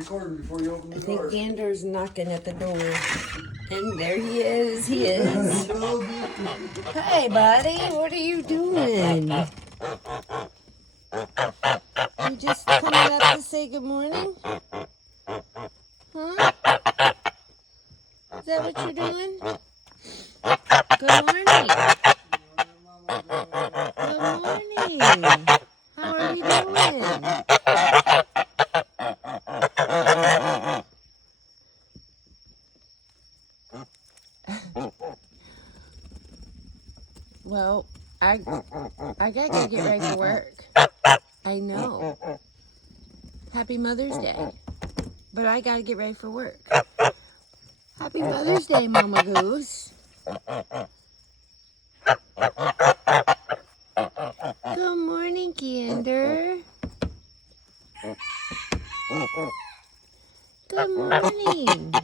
recording before you open the I door. think Gander's knocking at the door. And there he is. He is. Hey, buddy. What are you doing? You just coming up to say good morning? Huh? Is that what you're doing? Good morning. Good morning. How are we doing? Well, I gotta get ready for work. I know. Happy Mother's Day. But I gotta get ready for work. Happy Mother's Day, Mama Goose. Good morning, Gander. Good morning.